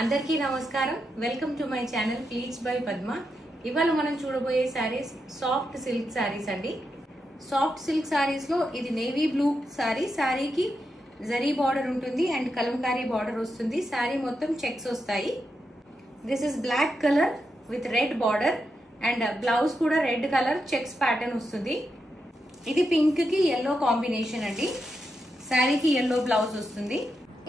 అందరికీ నమస్కారం. Welcome to my channel please by Padma. ఇవాళ మనం చూడబోయే సారీస్ సాఫ్ట్ సిల్క్ సారీస్ అండి. సాఫ్ట్ సిల్క్ సారీస్ లో ఇది నేవీ బ్లూ సారీ. సారీకి జరీ బార్డర్ ఉంటుంది అండ్ కలంకారీ బార్డర్ వస్తుంది. సారీ మొత్తం చెక్స్ వస్తాయి. This is black colour with red border and blouse కూడా రెడ్ కలర్ చెక్స్ ప్యాటర్న్ వస్తుంది. ఇది పింక్ కి ఎల్లో కాంబినేషన్ అండి. శారీకి ఎల్లో బ్లౌజ్ వస్తుంది.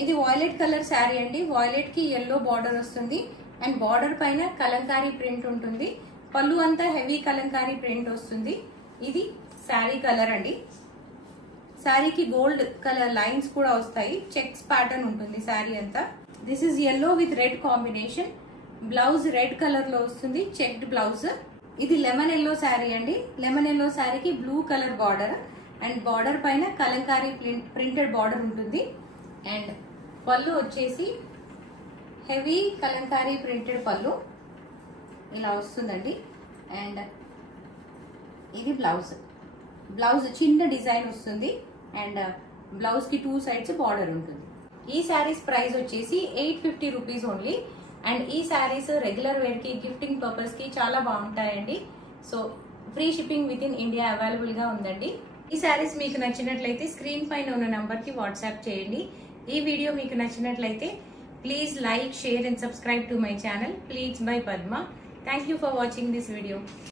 ఇది వాయిలెట్ కలర్ శారీ అండి. వాయిలెట్ కి ఎల్లో బార్డర్ వస్తుంది అండ్ బార్డర్ పైన కలంకారీ ప్రింట్ ఉంటుంది. పళ్ళు అంతా హెవీ కలంకారీ ప్రింట్ వస్తుంది. ఇది శారీ కలర్ అండి. శారీకి గోల్డ్ కలర్ లైన్స్ కూడా వస్తాయి. చెక్స్ ప్యాటర్న్ ఉంటుంది శారీ అంతా. This is yellow with red combination. Blouse red colour లో వస్తుంది, చెక్డ్ బ్లౌజ్. ఇది లెమన్ ఎల్లో శారీ అండి. లెమన్ ఎల్లో శారీకి blue colour border and border పైన కలంకారీ ప్రింటెడ్ బార్డర్ ఉంటుంది. అండ్ పళ్ళు వచ్చేసి హెవీ కలంకారీ ప్రింటెడ్ పళ్ళు ఇలా వస్తుందండి. అండ్ ఇది బ్లౌజ్. బ్లౌజ్ చిన్న డిజైన్ వస్తుంది అండ్ బ్లౌజ్ కి 2 సైడ్స్ బార్డర్ ఉంటుంది. ఈ శారీస్ ప్రైస్ వచ్చేసి 850 రూపీస్ ఓన్లీ. అండ్ ఈ శారీస్ రెగ్యులర్ వేర్ కి, గిఫ్టింగ్ పర్పస్ కి చాలా బాగుంటాయండి. So free shipping with in India available గా ఉందండి. ఈ శారీస్ మీకు నచ్చినట్లయితే స్క్రీన్ పైన ఉన్న నంబర్ కి వాట్సాప్ చేయండి. ఈ వీడియో మీకు నచ్చినట్లయితే please like, share and subscribe to my channel please by Padma. Thank you for watching this video.